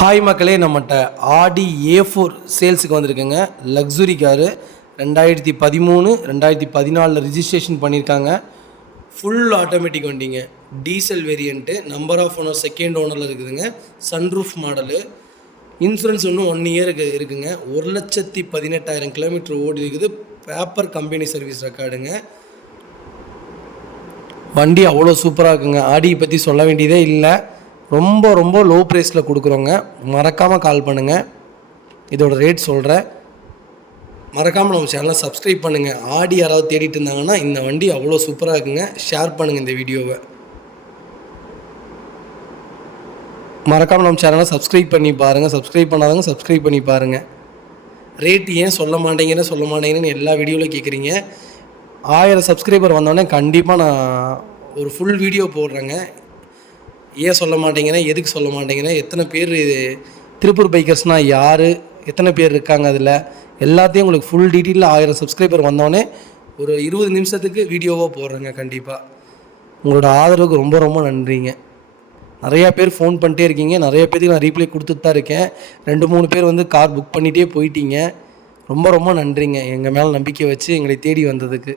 Hi மக்களே, நம்மகிட்ட ஆடி A4 சேல்ஸுக்கு வந்திருக்குங்க. லக்ஸுரி காரு 2013 2014 ரிஜிஸ்ட்ரேஷன் பண்ணியிருக்காங்க. ஃபுல் ஆட்டோமேட்டிக் வண்டிங்க. Diesel variant, number of owner second ஓனரில் இருக்குதுங்க. Sunroof model. இன்சூரன்ஸ் இன்னும் 1 இயருக்கு இருக்குங்க. 1,18,000 கிலோமீட்டர் ஓடி இருக்குது. பேப்பர் கம்பெனி சர்வீஸ் ரெக்கார்டுங்க. வண்டி அவ்வளோ சூப்பராக இருக்குங்க. ஆடியை பற்றி சொல்ல வேண்டியதே இல்லை. ரொம்ப லோ ப்ரைஸில் கொடுக்குறோங்க. மறக்காமல் கால் பண்ணுங்கள். இதோட ரேட் சொல்கிறேன். மறக்காமல் நம்ம சேனலை சப்ஸ்கிரைப் பண்ணுங்கள். ஆடி யாராவது தேடிட்டு இருந்தாங்கன்னா இந்த வண்டி அவ்வளோ சூப்பராக இருக்குங்க. ஷேர் பண்ணுங்கள் இந்த வீடியோவை. மறக்காமல் நம்ம சேனலை சப்ஸ்கிரைப் பண்ணி பாருங்கள். சப்ஸ்கிரைப் பண்ணாதவங்க சப்ஸ்கிரைப் பண்ணி பாருங்கள். ரேட் ஏன் சொல்ல மாட்டேங்கன்னு எல்லா வீடியோவிலும் கேட்குறீங்க. 1000 சப்ஸ்கிரைபர் வந்தோடனே கண்டிப்பாக நான் ஒரு ஃபுல் வீடியோ போடுறேங்க. ஏன் சொல்ல மாட்டேங்கிறேன், எதுக்கு சொல்ல மாட்டேங்கிறேன், எத்தனை பேர் திருப்பூர் பைக்கர்ஸ்னால் யார், எத்தனை பேர் இருக்காங்க, அதில் எல்லாத்தையும் உங்களுக்கு ஃபுல் டீட்டெயிலில் 1000 சப்ஸ்கிரைபர் வந்தோடனே ஒரு 20 நிமிஷத்துக்கு வீடியோவாக போடுறேங்க. கண்டிப்பாக உங்களோட ஆதரவுக்கு ரொம்ப நன்றிங்க. நிறையா பேர் ஃபோன் பண்ணிட்டே இருக்கீங்க. நிறைய பேருக்கு நான் ரீப்ளை கொடுத்துட்டு தான் இருக்கேன். 2-3 பேர் வந்து கார் புக் பண்ணிகிட்டே போயிட்டீங்க. ரொம்ப நன்றிங்க எங்கள் மேலே நம்பிக்கை வச்சு எங்களை தேடி வந்ததுக்கு.